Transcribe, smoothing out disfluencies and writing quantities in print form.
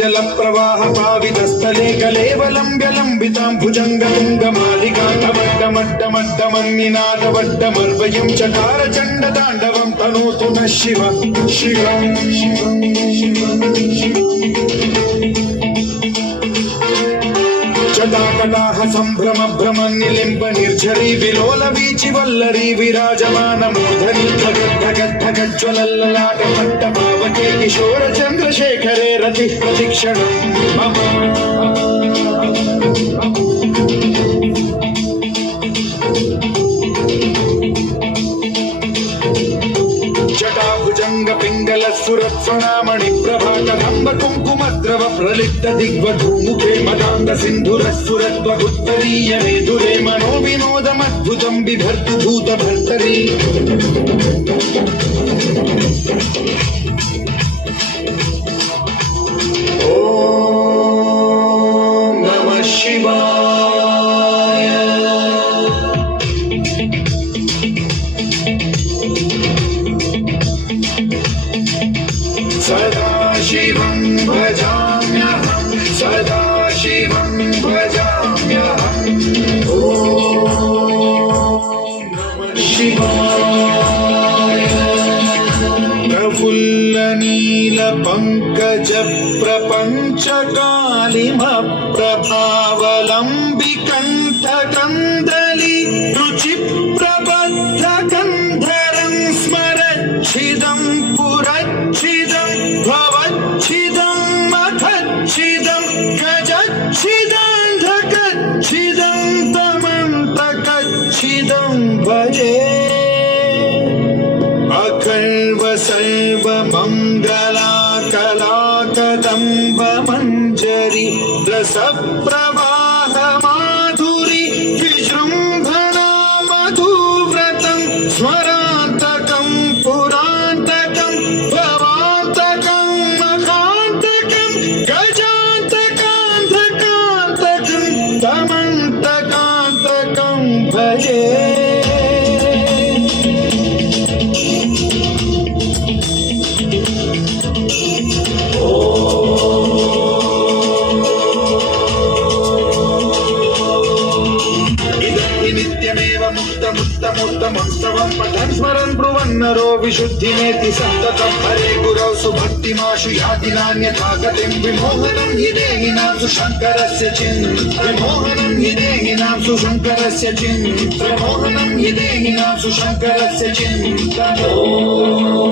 जल प्रवाह पावितस्थले कलेवलंब्य लंबितां भुजंगतुंगमालिकान्तमड्डमड्डमड्डमन्निनादवड्डमर्वयं चकार चण्ड ताण्डवं तनोतु नः शिव शिवं शिवं जटाकटाह संभ्रम भ्रमन्निलिम्ब निर्झरी विलोल वीचि वल्लरी विराजमान मूर्धनि धगद्धगज्ज्वलल्ललाट पट्टपावके किशोर चन्द्रशेखरे रतिः प्रतिक्षणं मम जटाभुजंग पिंगल सुरत्स्वनामणि प्रभाकरंब कुंकुमद्रव प्रलिप्त दिग्वधूमुखे मदांग सिंधुरस्फुरद्वगुत्तरीय मेधुरे मनो विनोदमद्भुतं बिभर्तु भूतभर्तरी ओम नमः शिवाय। सदा शिवं भजाम्यहं सदा शिवं भजाम्यहम् ॐ नमः शिवाय। प्रफुल्लनीलपङ्कज प्रपञ्चकालिमप्रभावलम्बिकण्ठकन्दली रुचिप्रबद्धकन्धरं स्मरच्छिदं पुरच्छिदं भवच्छिदं मथच्छिदं गजच्छिदान्धकच्छिदं तमन्तकच्छिदं भजे अखर्व सर्वमङ्गलाकलाकदम्ब मञ्जरी रसप्रवाह माधुरी विजृम्भणा मधुव्रतं स्वरान्तकं पुरान्तकं भवान्तकं मखान्तकं गजान्तकान्धकान्तकं तमन्तकान्तकं भजे मुक्तमुत्तमोत्तमोत्सवं पठन् स्मरन् ब्रुवन्नरो विशुद्धिमेति सन्ततं हरे गुरौ सुभक्तिमाशु याति नान्यथा गतिं विमोहनं हि देहिनां सुशङ्करस्य विमोहनं हि देहिनां सुशङ्करस्य विमोहनं हि देहिनां सुशङ्करस्य चिन्तनम्